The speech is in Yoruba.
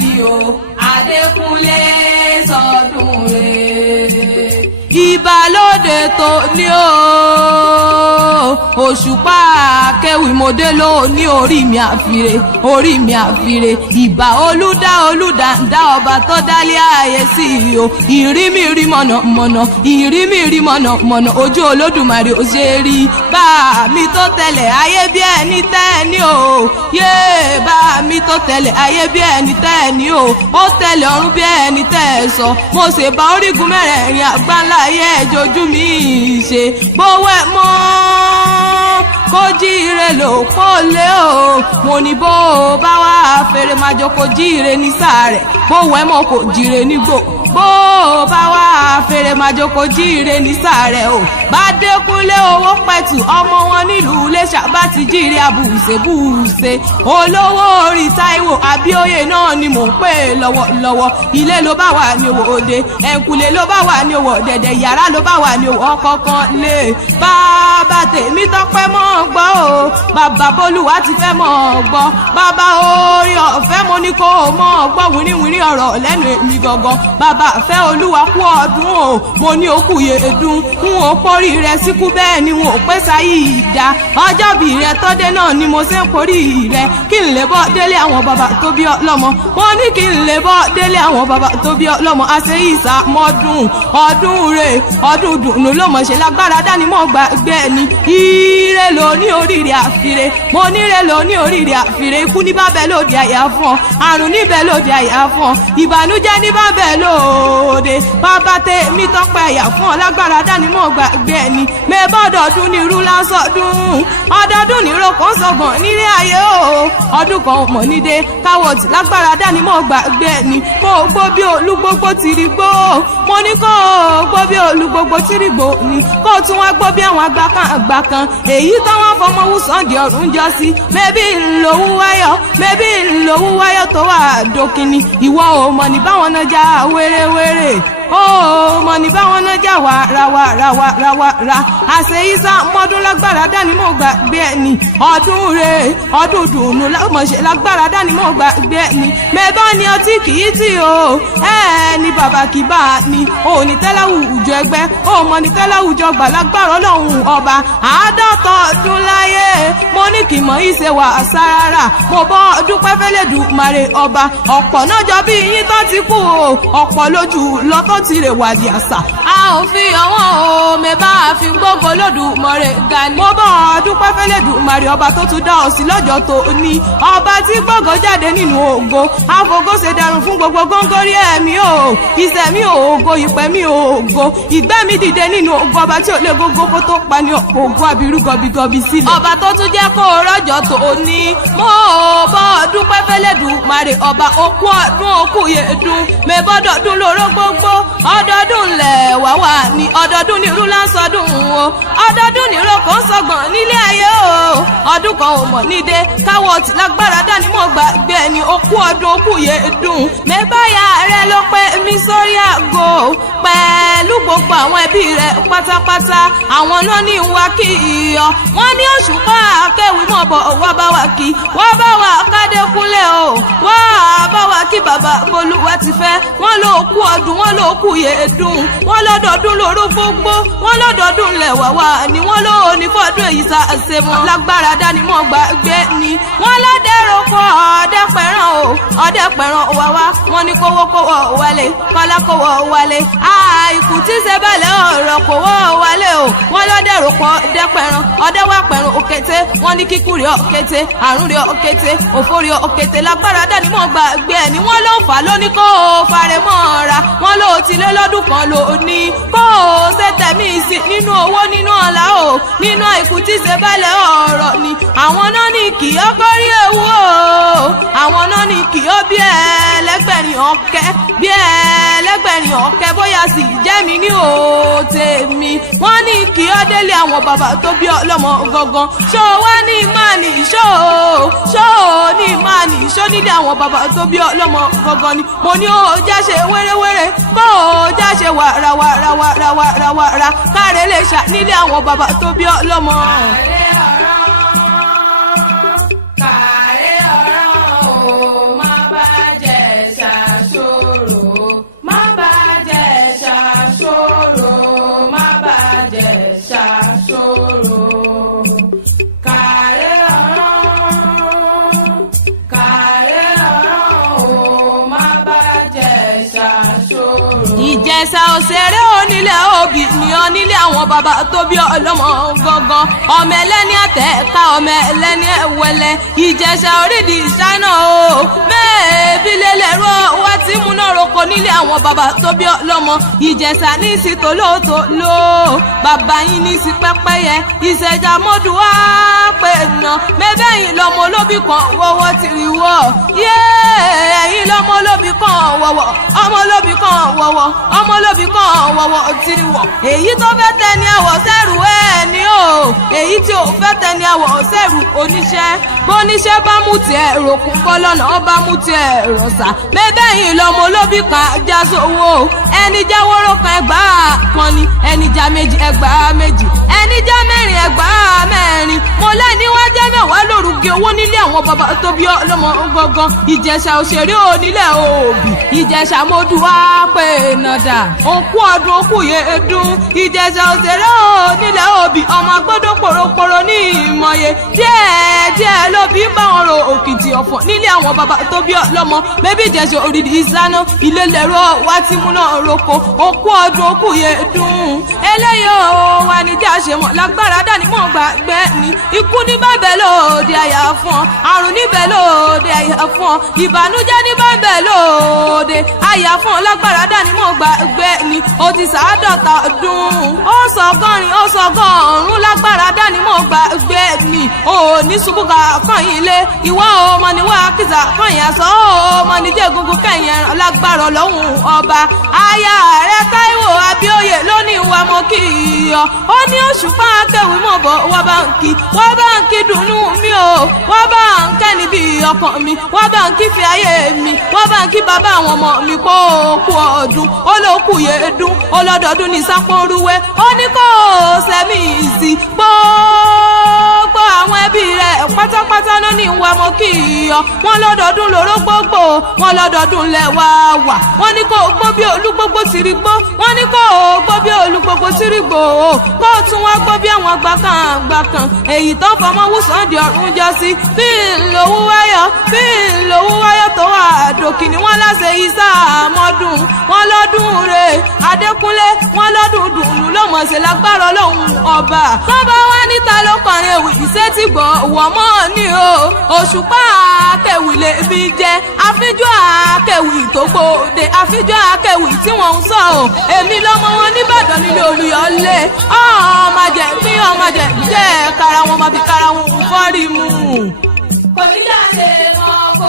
ni o Adékúnlé sọdún rẹ̀. Ìbálòdè tó ní o Òṣùpá Akéwì mòdé ló ní orí mi àfire orí mi àfire ìbà olùdá ọba tó dálé ayé sí o ìrímìrí mọ̀nàmọ̀nà ìrímìrí mọ̀nàmọ̀nà ojú Olódùmarè ó ṣe rí bá mi tó tẹ̀lẹ̀ ayé bí ẹni tẹ́ni o yé bá mi tó tẹ̀lẹ̀ ayé bí ẹni tẹ́ni o ó tẹ̀lẹ̀ ọ̀run bí ẹni tẹ́ sọ mo ṣe bá orígun mẹ́rẹ̀ẹ̀rin àgbáńlá ayé ẹjọ́jú mi ṣe bówó ẹ̀ mọ́ kó jíire ló pọ́lé o mo ní bó bá wá fèrè máa jọ kó jíire ní sàárẹ̀ bówó ẹ̀ mọ́ kó jíire nígbò bó bá wá fèrè máa jọ kó jíire ní sàárẹ̀ o bá Dékúnlé owó pẹ̀tù ọmọ wọn nílùú Iléṣà bá ti jíire abùsèbùsè olówó orí Táíwò Abíóyè náà ni mò ń pè lọ́wọ́lọ́wọ́ ilé ló bá wà ní owó òde ẹ̀kúlé ló bá wà ní owó ọ̀dẹ̀dẹ̀ yàrá ló bá wà ní owó ọkọ̀ọ̀kan lé bàbá tèmi Tọ́pẹ́ mọ́ gbọ́ o bàbá Bólúwa ti fẹ́ mọ́ gbọ́ bàbá orí ọ̀fẹ́ mo ní kó mọ́ gbọ́ wìrìwìrì ọ̀rọ̀ lẹ́nu èmi gangan bàbá fẹ́ Olúwa kú ọdún o mo ní òkú yé dùn n ò pórí rẹ síkú bẹ́ẹ̀ ni n ò pẹ́ sáyé ìdá ọjọ́bí rẹ tọ́dé náà ni mo ṣe ń porí rẹ kí n lè bọ́ délé àwọn bàbá tó bí ọlọ́mọ wọ́n ní kí n lè bọ́ délé àwọn bàbá tó bí ọlọ́mọ àṣẹ ìsàmọ́dún ọdún rẹ ọdún dùnú ló mọ̀ ṣe lágbára dání mọ́ gbàgbé ni ire ló ní oríire àfire mo níre ló ní oríire àfire ikú ní bábẹ́ lòdì àyà fún ọ àrùn níbẹ̀ lòdì àyà fún ọ ìbànújẹ́ ní bábẹ́ lòdì bàbá tèmi Tọ́pẹ́ àyà fún ọ lágbára dání mọ́ gbàgbé ni mẹ́bọ́dọ̀dún ní irú lásọdún ọdọọdún ní rògbòn sọgbọ̀n nílé ayé o ọdún kan mọ̀ nídé káwọ́tì lágbára dání mọ́ gbàgbé ni kó o gbó bí olúgbógbó tìrì gbó mo ní kó o gbó bí olúgbógbó tìrì gbó ni kó o tún wá gbó bí àwọn àgbà kan èyí táwọn fọmọ wùsàn di ọ̀run jọ sí mẹ́bí ńlọ́wọ́ wáyọ̀ tó wà dókínì ìwọ ò mọ̀ ní báwọn náà já wéré ó mọ̀ ní báwọn náà já wà ra àṣẹ ìsá mọ́dún lágbára dání mọ́ gbàgbé ẹni ọdún rẹ̀ ọdún dùnú lámọ̀ṣẹ́ lágbára dání mọ́ gbàgbé ẹni mẹ́bá ni ọtí kìí tì o ní bàbá kì bá ní òní tẹ́láwùjọ ẹgbẹ́ ó mọ̀ ní tẹ́láwùjọ gbà lágbára Ọlọ́run ọba àádọ́ta ọdún láyé mo ní kì mọ̀ ìṣe wà sárára mo bọ́ dúpẹ́ fẹ́lẹ́dùmarè ọba ọ̀pọ̀ náà jọ bí yín tó ti kú o ọ̀pọ̀ lójú lọ́tọ́ ti rè wà di àṣà a ò fi ọwọ́n o mẹ́bà fi gbogbo lódùmarè ga ni mo bọ́ dúpẹ́ fẹ́lẹ́dùmarè ọba tó tún dá ọ sí lọ́jọ́ tó ní ọba tí gbọ́gọ́ jáde nínú ògo àfogó ṣe dẹrùn fún gbogbo góńgórí ẹ̀mí o ìṣẹ̀mí ògo ìpẹ́mí ògo ìgbẹ́mí dìde nínú ògo ọba tí ò lè gbogbo kó tó pa ní ọ̀pọ̀ ògo abirú gọbigọbi sílẹ̀ ọba tó tún jẹ́ kó rọ́jọ́ tó ní mo bọ́ dúpẹ́ fẹ́lẹ́dùmarè ọba okú ọdún okú yèdùn mẹ́bọ́dọ̀dún lóró gbogbo ọdọọdún lẹ̀ wá ní ọdọọdún ní rúlá sọdún o ọdọọdún ní rògbò sọgbọ̀n nílé ayé o ọdún kan ò mọ̀ nídé káwọ́ọ̀tì lágbára dání mọ́ gbàgbé ẹni okú ọdún okú yèdùn mẹ́báyà rẹ ló pé mi sórí àgọ́ pẹ̀lú gbogbo àwọn ẹbí rẹ pátápátá àwọn náà ní wá kí iyọ wọ́n ní Òṣùpá Akéwì mọ̀ bọ̀ wá bá wa kí wọ́n bá wa Kádékúnlé o wọ́n bá wa kí bàbá Bolúwa ti fẹ́ wọ́n ló kú ọdún wọ́n ló kú yèdùn wọ́n lọ́dọọdún lóró gbogbo wọ́n lọ́dọọdún lẹ̀wà wá ni wọ́n ló ní fọ́dún èyí sá ṣe mọ́ lágbára dání mọ́ gbàgbé ni wọ́n lọ́dẹ̀rọ̀kọ ọ̀dẹ́pẹ̀ràn o ọ̀dẹ́pẹ̀ràn wá wọ́n ní kówókówó wálé kọ́lákówó wálé àìkú tí ṣe bẹ̀lẹ̀ ọ̀rọ̀ kówó wálé o wọ́n lọ́dẹ̀rọ̀kọ ọ̀dẹ́pẹ̀ràn ọ̀dẹ́wàpẹ̀ràn òkété wọ́n ní kíkúrì òkété àrùn rẹ̀ òkété òfòrì òkété lágbára dání mọ́ gbàgbé ni wọ́n ló fà lóní kó farẹ̀ mọ́ra wọ́n ló ti lé lọ́dún kan ló ní kó ṣe tẹ̀mí sí nínú owó nínú ọ̀la o nínú àìkú tí ṣe bẹ̀lẹ̀ ọ̀rọ̀ ni àwọn náà ní kì í ọgọ́rí ewu o àwọn náà ní kì í ó bí ẹlẹ́gbẹ̀rin ọ̀kẹ́ bóyá sì jẹ́ mi ní òtèmi wọ́n ní kì í ó délé àwọn bàbá tó bí ọlọ́mọ gangan ṣó wá ní ìmáàní ṣó ní ìmáàní ṣó nílé àwọn bàbá tó bí ọlọ́mọ gangan ni mo ní ó jáṣe wẹ́rẹ́wẹ́rẹ́ kó o jáṣe wà ra káre lè ṣà nílé àwọn bàbá tó bí ọlọ́mọ. Kàrẹ́ ọ̀rọ̀ o má bàjẹ́ Ìjẹ̀ṣà òṣèré onílẹ̀ òbí ni ọ nílé àwọn bàbá tó bí ọlọ́mọ gangan. Ọmọ ẹlẹ́ni àtẹ̀ká ọmọ ẹlẹ́ni ẹ̀wẹ̀lẹ̀. Ìjẹ̀ṣà orídìí ṣáínà o. Mẹ́ẹ̀ẹ́bí lélẹ̀rọ wá tí múná roko nílé àwọn bàbá tó bí ọlọ́mọ. Ìjẹ̀ṣà ní sí tòlótòló. Bàbá yín ní sí pẹ́pẹ́yẹ. Ìṣẹ̀jà mọ́dù wá pé nà. Mẹ́bẹ́yìn lọ́mọ olóbì kan wọ́wọ́ ti rí wọ́. Ẹ̀yin lọ́mọ olóbì kan wọ́wọ́. Ọmọ olóbì kan wọ́wọ́. Ọmọ olóbì kan wọ́wọ́ ti rí wọ́. Èyí tó fẹ́ tẹ ni àwọ̀ sẹ́rù ẹ̀ ní o. Èyí tí ò fẹ́ tẹ ni àwọ̀ sẹ́rù oníṣẹ́. Bóníṣẹ́ bá mú tiẹ̀ ròkùn kọ́lọ́nà ọba mú tiẹ̀ rọ̀ṣà. Mẹ́bẹ́yìn lọ́mọ olóbì kan já sówó. Ẹni já wóró kan ẹgbàá kan ni. Ẹni já méjì ẹgbàá méjì. Ẹni já mẹ́rin ẹgbàá mẹ́rin. Mo lẹ́ni wá jẹ́ mẹ́wàá lórúkẹ owó nílé àwọn bàbá tó bí ọlọ́mọ gangan. Ìjẹ̀ṣà òṣèré onílẹ̀ òbí. Ìjẹ̀ṣà mọ́dù wá pé nàdà. Òkú ọdún òkú yéédún. Ìjẹ̀ṣà òṣèré onílẹ̀ òbí. Ọmọ agbọ́dọ̀ pòròpòrò ní ìmọ̀ye. Díẹ̀ ló bí bá wọn ro òkìtì ọ̀fọ̀ nílé àwọn bàbá tó bí ọlọ́mọ. Bébí Ìjẹ̀ṣà òrìdì ìsáná. Ilé lẹ̀rọ wá tí múná roko. Òkú ọdún òkú yéédún. Eléyìí ò wà níjà ṣe mọ̀ lágbára dání mọ̀ gbàgbẹ́ ni. Ikú ní bàbẹ̀ lóde àyà fún ọ. Àrùn níbẹ̀ lóde àyà fún ọ. Ìbànújẹ́ ní bàbẹ̀ lóde àyà fún ọ. Lágbára dání mọ̀ gbàgbẹ́ ni. O ti ṣàádọ́ta ọdún. Ó sọgọ́rin ó sọgọ́rùn. Lágbára dání mọ̀ gbàgbẹ́ ni. O ní ṣubúkà kọ́yìn ilé. Ìwọ ọmọ ni wá kìsà kọ́yìn aṣọ. Ọmọ ni jẹ́ egungun kẹ́yìn ẹran. Lágbára Ọlọ́hun ọba. Aya rẹ̀ Táíwò Abíóyè lónìí wa mo kì í yọ. Ó ní Òṣùpá akẹ́wì mọ̀ bọ̀ wá báǹkì. Wá báǹkì dùnú mi o. Wá báǹkì ẹni bí ọkàn mi. Wá báǹkì fi ayé mi. Wá báǹkì bàbá àwọn ọmọ mi kó kú ọdún. Ó ló kú yéédún. Ó lọ́dọọdún ní sápónrúwé. Ó ní kó sẹ́mi ìsì. Gbogbo àwọn ẹbí rẹ̀ pátápátá ló ní ìwà mọ́ kí iyọ̀. Wọ́n lọ́dọọdún lóró gbogbo. Wọ́n lọ́dọọdún lẹ̀ wá wà. Wọ́n ní kó gbó bí olúgbogbo ti rí gbó. Wọ́n ní kó gbó bí olúgbogbo ti rí gbó. Kó tún wá gbó bí àwọn gbàkan. Èyí tó fọmọ wùsàn di ọ̀run jọ sí. Bí lòwú wáyọ̀ tó wà dòkì ni wọ́n láṣẹ Ìsá mọ́dún. Wọ́n lọ́dún rẹ̀ Adékúnlé. Wọ́n lọ́dún dùnú lọ́mọ̀ọ́sẹ̀ lágbára Ọlọ́hun ọba. Tọ́ba wá níta ló kọrin ewì iṣẹ́ ti gbọ́ wọ̀ mọ́ ni o. Òṣùpá akẹ́wì lè fi jẹ́. Àfíjú akẹ́wì tó gbòde. Àfíjú akẹ́wì tí wọ́n ń sọ o. Èmi lọ́mọ wọn nìbàdàn nílé Olúyọ̀lé. Ọmọ jẹ̀ jẹ́ kára wọn máa fi kára wọn fọ́rí mu. Kò ní jáde mọ́ kó.